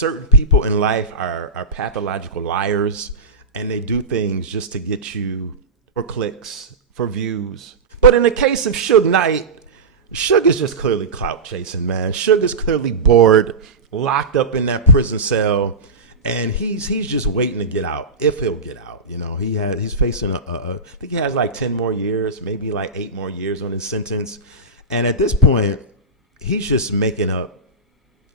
certain people in life are pathological liars, and they do things just to get you for clicks, for views. But in the case of Suge Knight, Suge is just clearly clout chasing, man. Suge is clearly bored, locked up in that prison cell, and he's just waiting to get out, if he'll get out. You know, he's facing I think he has like 10 more years, maybe like 8 more years on his sentence. And at this point, he's just making up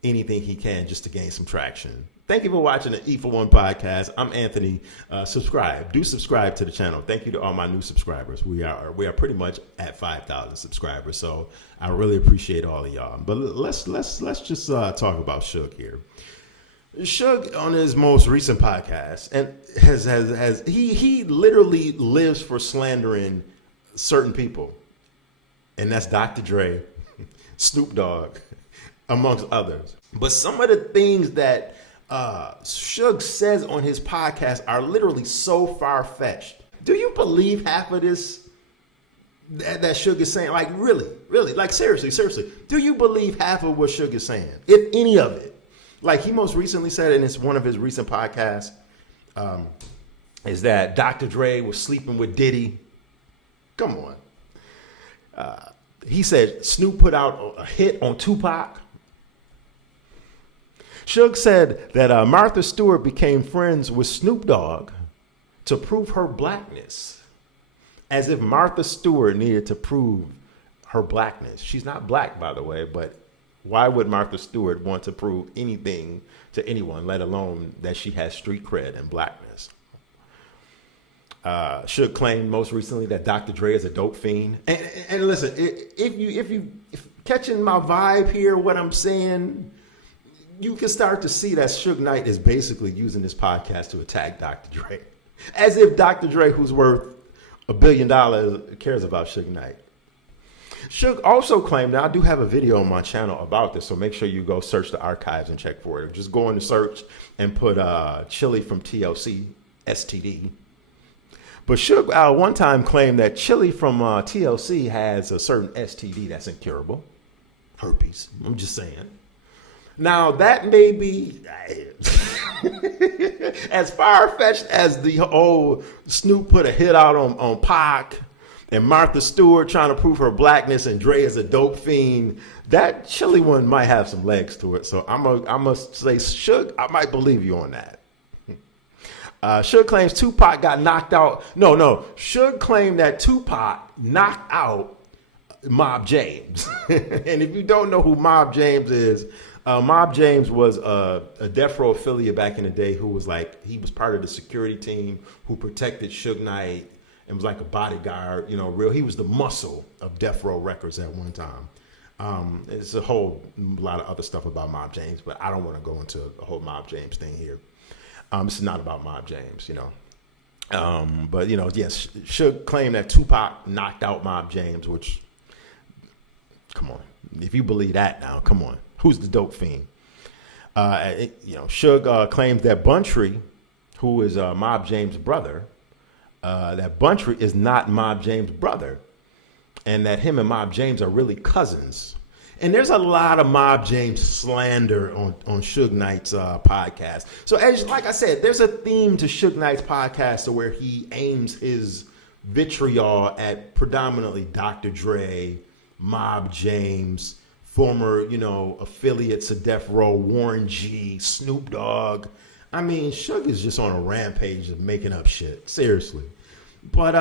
anything he can just to gain some traction. Thank you for watching the E for One podcast. I'm Anthony. Do subscribe to the channel. Thank you to all my new subscribers. We are pretty much at 5,000 subscribers, so I really appreciate all of y'all. But let's just talk about Suge here. Suge on his most recent podcast and he literally lives for slandering certain people, and that's Dr. Dre, Snoop Dogg, amongst others. But some of the things that Suge says on his podcast are literally so far-fetched. Do you believe half of this that Suge is saying? Like, really, like seriously, do you believe half of what Suge is saying, if any of it? Like he most recently said in one of his recent podcasts, is that Dr. Dre was sleeping with Diddy. Come on. He said Snoop put out a hit on Tupac. Suge said that Martha Stewart became friends with Snoop Dogg to prove her blackness, as if Martha Stewart needed to prove her blackness. She's not black, by the way, but why would Martha Stewart want to prove anything to anyone, let alone that she has street cred and blackness? Suge claimed most recently that Dr. Dre is a dope fiend. And listen, if catching my vibe here, what I'm saying, you can start to see that Suge Knight is basically using this podcast to attack Dr. Dre. As if Dr. Dre, who's worth $1 billion, cares about Suge Knight. Suge also claimed, now I do have a video on my channel about this, so make sure you go search the archives and check for it. Just go into search and put Chili from TLC, STD. But Suge one time claimed that Chili from TLC has a certain STD that's incurable. Herpes, I'm just saying. Now, that may be as far-fetched as the old Snoop put a hit out on Pac and Martha Stewart trying to prove her blackness and Dre is a dope fiend. That Chili one might have some legs to it. So I must say, Suge, I might believe you on that. Suge claims Tupac got knocked out. No. Suge claimed that Tupac knocked out Mob James. And if you don't know who Mob James is, Mob James was a Death Row affiliate back in the day who was he was part of the security team who protected Suge Knight and was like a bodyguard, you know, he was the muscle of Death Row Records at one time. It's a whole lot of other stuff about Mob James, but I don't want to go into the whole Mob James thing here. This is not about Mob James, you know. But, you know, yes, Suge claimed that Tupac knocked out Mob James, which, come on. If you believe that now, come on. Who's the dope fiend? Suge claims that Buntry, who is Mob James' brother, that Buntry is not Mob James' brother, and that him and Mob James are really cousins. And there's a lot of Mob James slander on Suge Knight's podcast. So like I said, there's a theme to Suge Knight's podcast where he aims his vitriol at predominantly Dr. Dre, Mob James, former, you know, affiliates of Death Row, Warren G, Snoop Dogg. I mean, Suge is just on a rampage of making up shit. Seriously. But,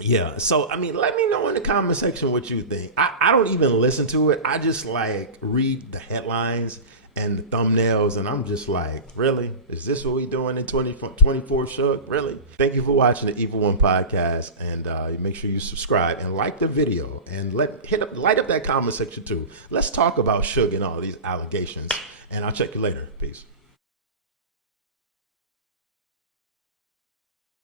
yeah. So, I mean, let me know in the comment section what you think. I don't even listen to it. I just, read the headlines and the thumbnails, and I'm just like, really? Is this what we doing in 2024, Suge? Really? Thank you for watching the Evil One podcast, and make sure you subscribe and like the video, and light up that comment section too. Let's talk about Suge and all these allegations, and I'll check you later. Peace.